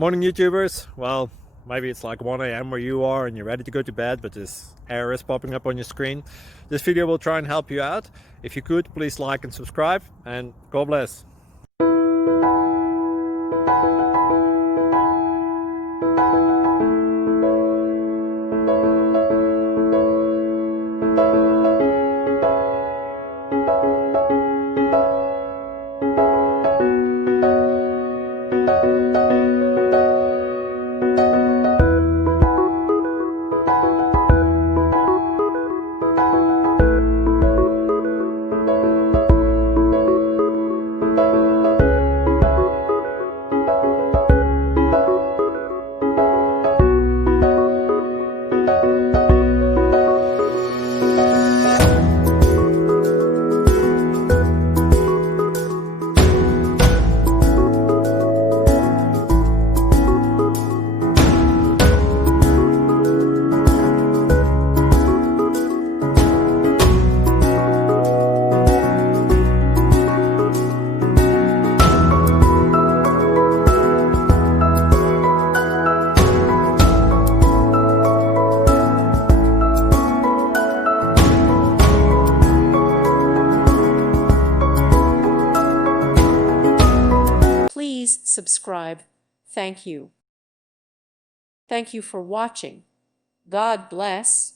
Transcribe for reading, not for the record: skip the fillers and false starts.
Morning YouTubers. Well, maybe it's like 1 a.m. where you are and you're ready to go to bed, but this error is popping up on your screen. This video will try and help you out. If you could, please like and subscribe, and God bless. Please subscribe. Thank you. Thank you for watching. God bless.